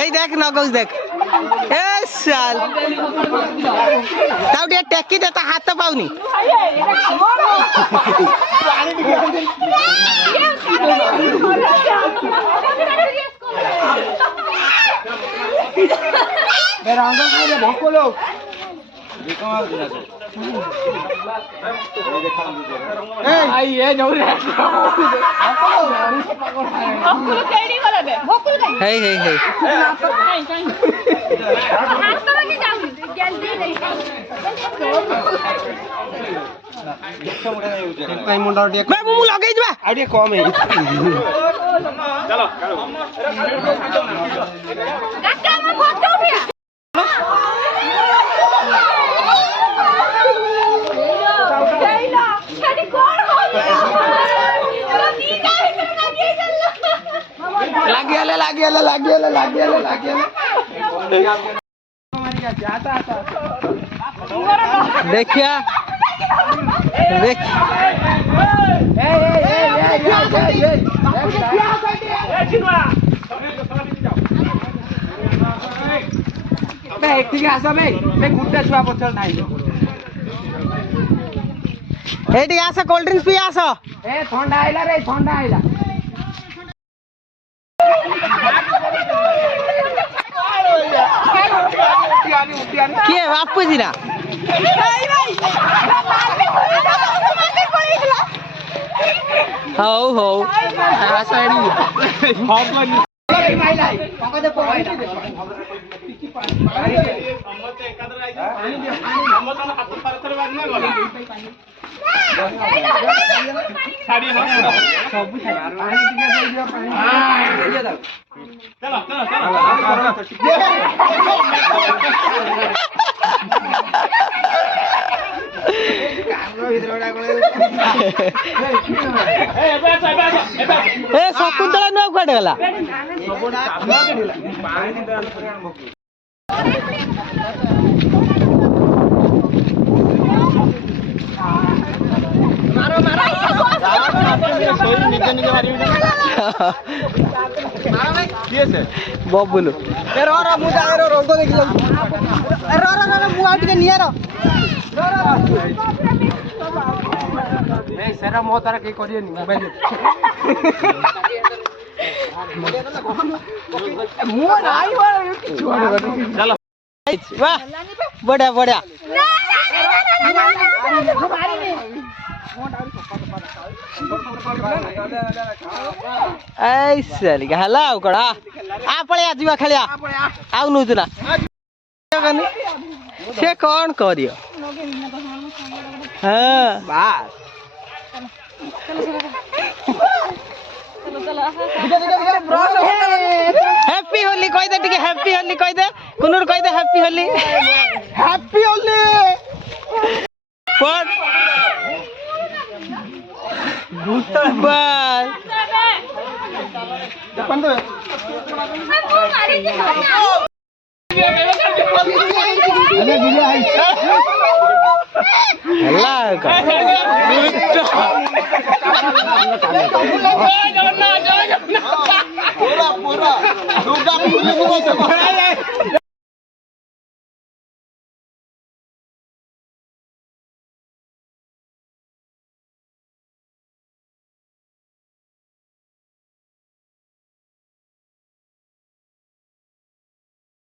এই দেখ নগজ দেখ এ শাল তাও দিয়ে টেকি দে তা হাত পাউনি বেরাঙ্গ খাইলে ভকলো এই এ জৌরে ভকলো কেডি করবে ভকলো কাই হেই হেই হেই হাত তো কি যাও জলদি দেই কই মুন্ডা টিকে বে মু লগাই দিবা আর টিকে কম হে চলো কাকা মা ফটো দিয়া देखिया देख आस कोल्ड ड्रिंक्स पी आस ठंडा आइला रे ठंडा आइला किए बापू जी ना हो हो शकुंतला नुआ कुआडे गला मारो मारो बबुलू रंग देख मुझे नियर सेरा मो तारा के करिए मोबाइल मो नाही चलो वाह बढ़िया बढ़िया ऐसे हला कड़ा आ पड़े आजीवा खेलिया आउ नु ना से कौन करियो हां बस हैप्पी होली कह दे टिके हैप्पी होली कह दे कुनूर कह दे हैप्पी होली पढ़ बस पूरा पूरा